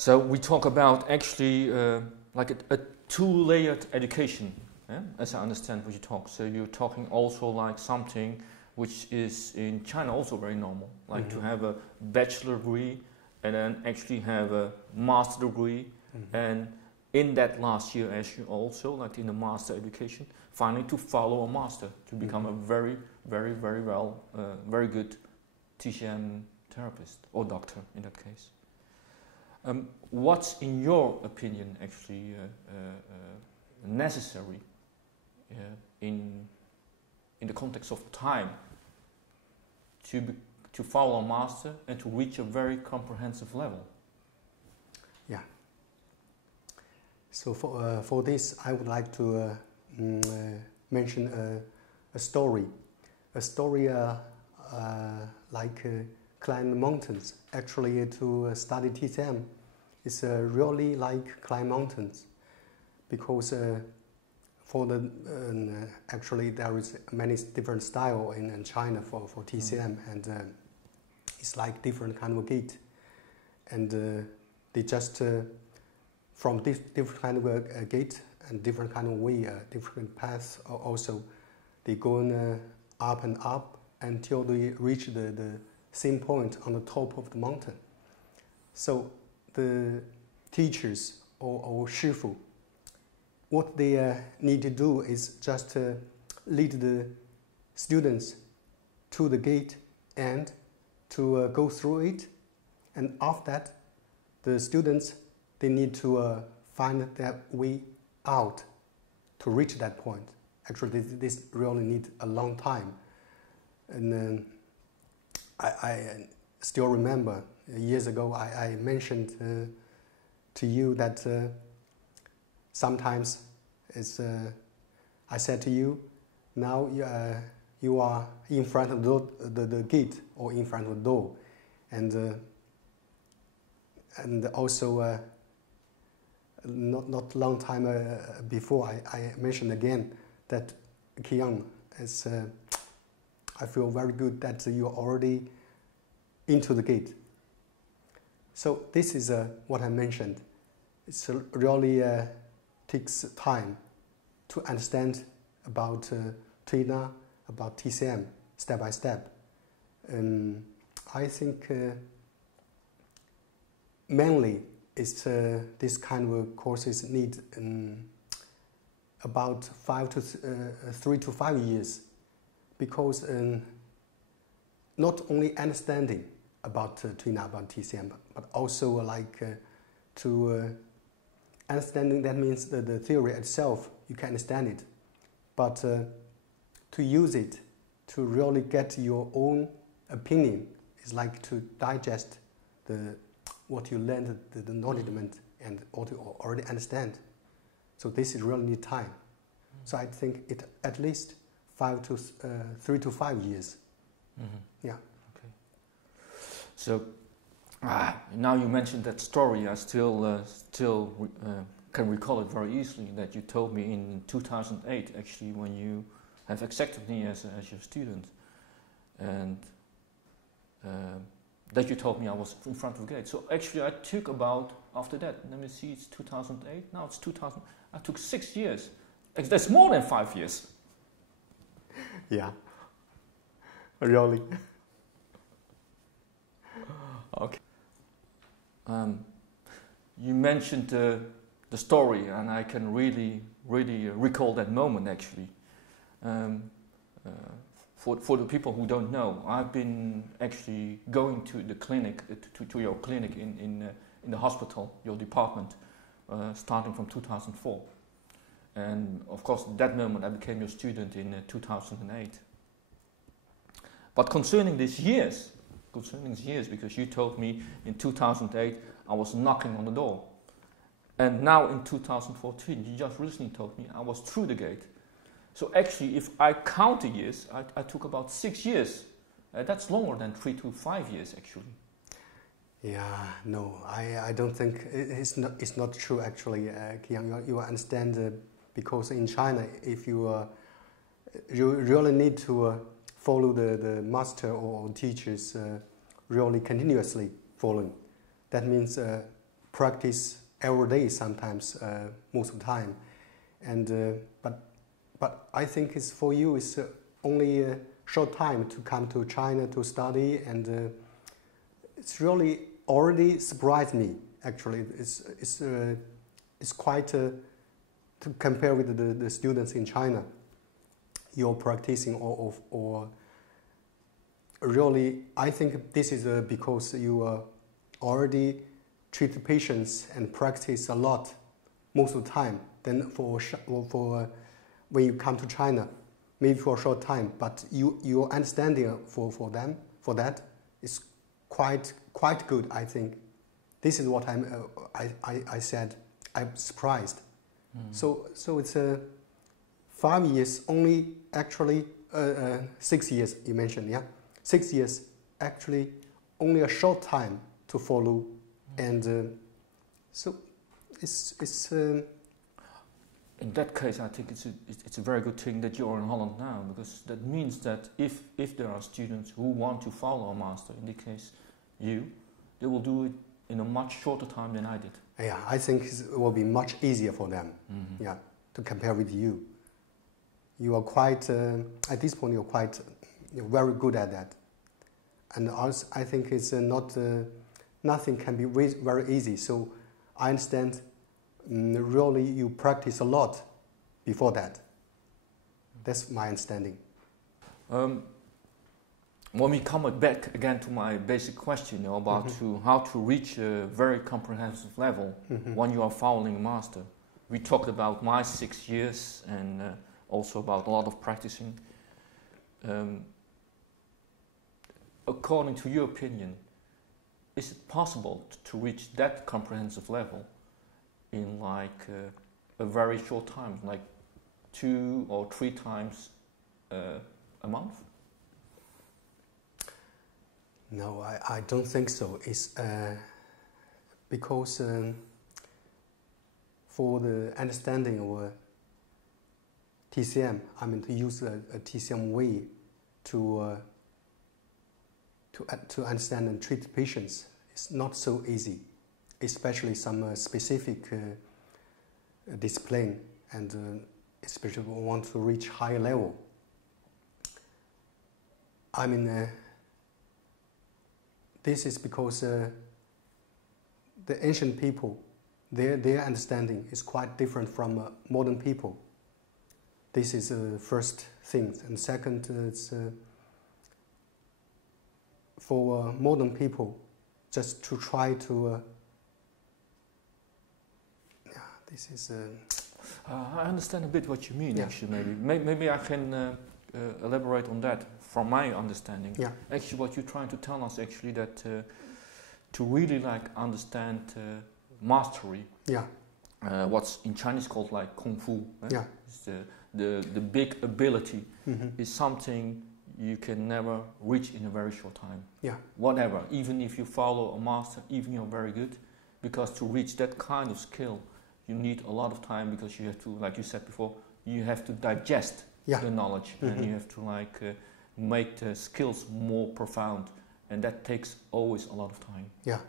So we talk about actually like a two-layered education, as I understand what you talk. So you're talking also like something which is in China also very normal, like to have a bachelor degree and then actually have a master degree, and in that last year, as you also like in the master education, finally to follow a master to become a very, very, very well, very good TCM therapist or doctor in that case. What's in your opinion actually necessary in the context of time to follow a master and to reach a very comprehensive level? Yeah. So for this, I would like to mention a story. A story like climb mountains. Actually, to study TCM is really like climb mountains, because for the actually there is many different style in China for TCM, and it's like different kind of gate, and they just from different kind of gate and different kind of way, different paths also, they go up and up until they reach the same point on the top of the mountain. So the teachers or shifu, what they need to do is just lead the students to the gate and to go through it, and after that the students, they need to find their way out to reach that point. Actually, this really needs a long time. And I still remember years ago I mentioned to you that sometimes it's, I said to you, now you are in front of the gate or in front of the door, and also not long time before I mentioned again that Kiyoung is. I feel very good that you're already into the gate. So this is what I mentioned. It's really takes time to understand about Trina, about TCM, step by step. I think mainly it's this kind of courses need about 3 to 5 years. Because not only understanding about Trina, about TCM, but also like to understanding, that means the theory itself, you can understand it. But to use it, to really get your own opinion, is like to digest what you learned, the knowledge and what you already understand. So this is really need time. So I think it at least 3 to 5 years. Yeah. Okay. So now you mentioned that story. I still can recall it very easily. That you told me in 2008, actually, when you have accepted me as your student, and that you told me I was in front of the gate. So actually, I took about after that. Let me see. It's 2008. Now it's 2000. I took 6 years. That's more than 5 years. Yeah, really. Okay. You mentioned the story, and I can really recall that moment actually. For the people who don't know, I've been actually going to the clinic, to your clinic in the hospital, your department, starting from 2004. And of course, at that moment I became your student in 2008. But concerning these years, because you told me in 2008 I was knocking on the door, and now in 2014 you just recently told me I was through the gate. So actually, if I count the years, I took about 6 years. That's longer than 3 to 5 years actually. Yeah, no, I don't think it's not true actually, Kiyoung. You understand. Because in China, if you really need to follow the master or teachers really continuously following, that means practice every day sometimes, most of the time. And but I think it's for you, it's only a short time to come to China to study, and it's really already surprised me. Actually, it's quite to compare with the students in China. You're practicing or really, I think this is because you already treat the patients and practice a lot most of the time. Then for when you come to China, maybe for a short time, but your understanding for that is quite good. I think this is what I said. I'm surprised. So it's 5 years only. Actually, 6 years you mentioned, yeah. 6 years actually only a short time to follow, and so it's. In that case, I think it's a very good thing that you're in Holland now, because that means that if there are students who want to follow a master, in the case they will do it in a much shorter time than I did. Yeah, I think it will be much easier for them. Yeah, to compare with you. You are quite at this point. You're very good at that, and also I think it's not nothing can be very easy. So I understand. Really, you practice a lot before that. That's my understanding. When we come back again to my basic question, about how to reach a very comprehensive level when you are following a master. We talked about my 6 years and also about a lot of practicing. According to your opinion, is it possible to reach that comprehensive level in like a very short time, like 2 or 3 times a month? No, I don't think so. It's because for the understanding of TCM, I mean to use a TCM way to understand and treat patients, it's not so easy. Especially some specific discipline, and especially we want to reach higher level. I mean, this is because the ancient people, their understanding is quite different from modern people. This is the first thing, and second, it's for modern people just to try to. This is. I understand a bit what you mean. Yeah. Actually, maybe I can elaborate on that from my understanding. Yeah. Actually, what you're trying to tell us actually that to really like understand mastery. Yeah. What's in Chinese called like kung fu. Yeah. It's the big ability is something you can never reach in a very short time. Yeah. Whatever, even if you follow a master, even you're very good, because to reach that kind of skill, you need a lot of time, because you have to, like you said before, you have to digest the knowledge, and you have to like make the skills more profound, and that takes always a lot of time. Yeah.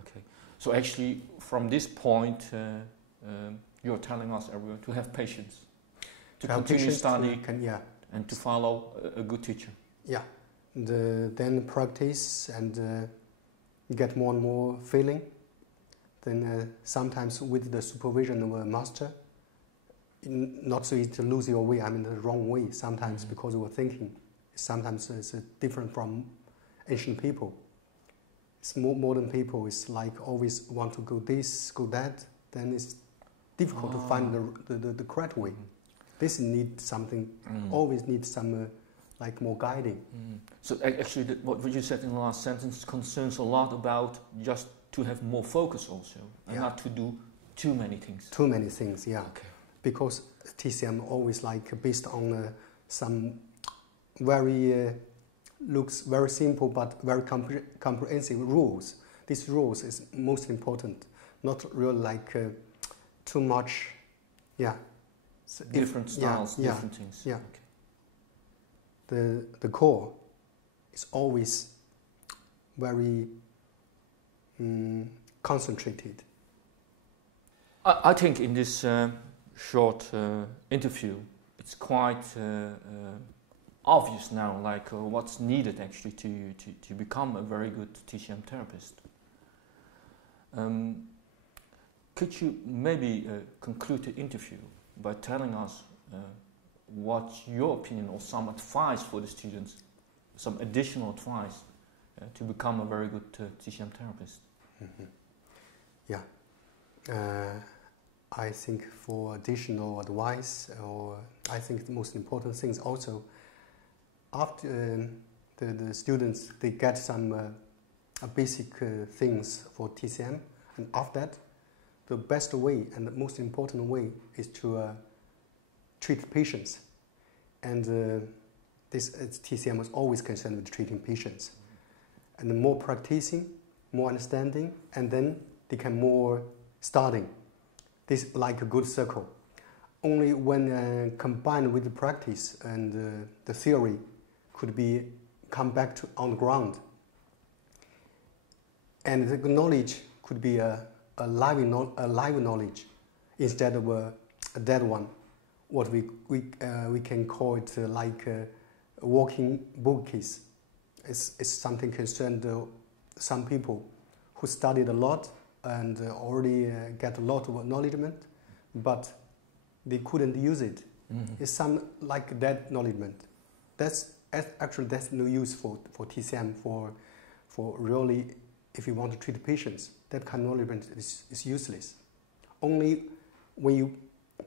Okay. So actually, from this point, you're telling us everyone to have patience, to continue study, and to follow a good teacher. Yeah. And, then practice and get more and more feeling. Then sometimes with the supervision of a master, not so easy to lose your way, I mean the wrong way sometimes, because we're thinking. Sometimes it's different from ancient people. It's modern people, it's like always want to go this, go that, then it's difficult to find the correct way. This needs something, always needs some like more guiding. So actually what you said in the last sentence concerns a lot about just to have more focus also, and not to do too many things. Too many things, yeah. Okay. Because TCM always like based on some very looks very simple but very comprehensive rules. These rules is most important, not really like too much, So different styles, different things. Yeah. Okay. The core is always very concentrated. I think in this short interview, it's quite obvious now, like what's needed actually to become a very good TCM therapist. Could you maybe conclude the interview by telling us what's your opinion or some advice for the students, some additional advice to become a very good TCM therapist? Mm-hmm. Yeah. I think for additional advice, or I think the most important thing is also after the students, they get some basic things for TCM, and after that, the best way and the most important way is to treat patients. And this TCM was always concerned with treating patients. And the more practicing, more understanding, and then they can more studying. This is like a good circle. Only when combined with the practice and the theory could be come back to on the ground. And the knowledge could be a live knowledge instead of a dead one. What we can call it like a walking bookcase. It's something concerned some people who studied a lot and already get a lot of knowledge, but they couldn't use it. Mm-hmm. It's some like dead knowledge. That's no use for TCM, for really, if you want to treat patients, that kind of knowledge is useless. Only when you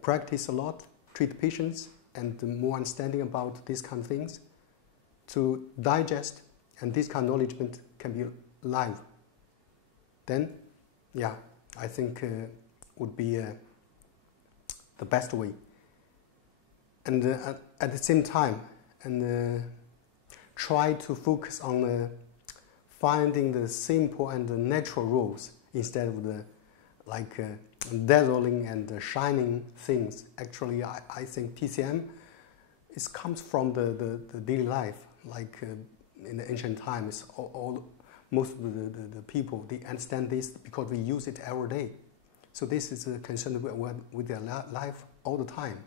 practice a lot, treat patients, and more understanding about these kind of things, to digest, and this kind of knowledge can be live. Then, yeah, I think would be the best way. And at the same time, and try to focus on finding the simple and the natural rules instead of the like dazzling and shining things. Actually, I think TCM comes from the daily life. Like in the ancient times, most of the people, they understand this because we use it every day. So this is concerned with their life all the time.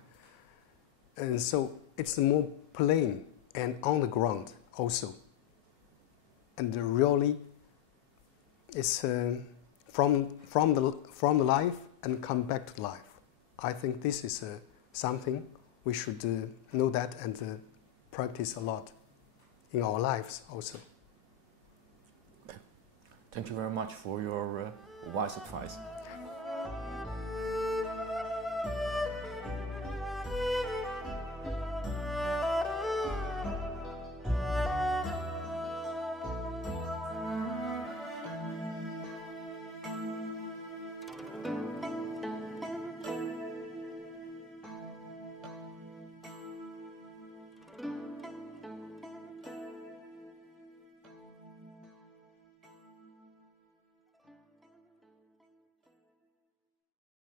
And so it's more plain and on the ground also. And really, it's from the life and come back to life. I think this is something we should know that and practice a lot in our lives also. Thank you very much for your wise advice.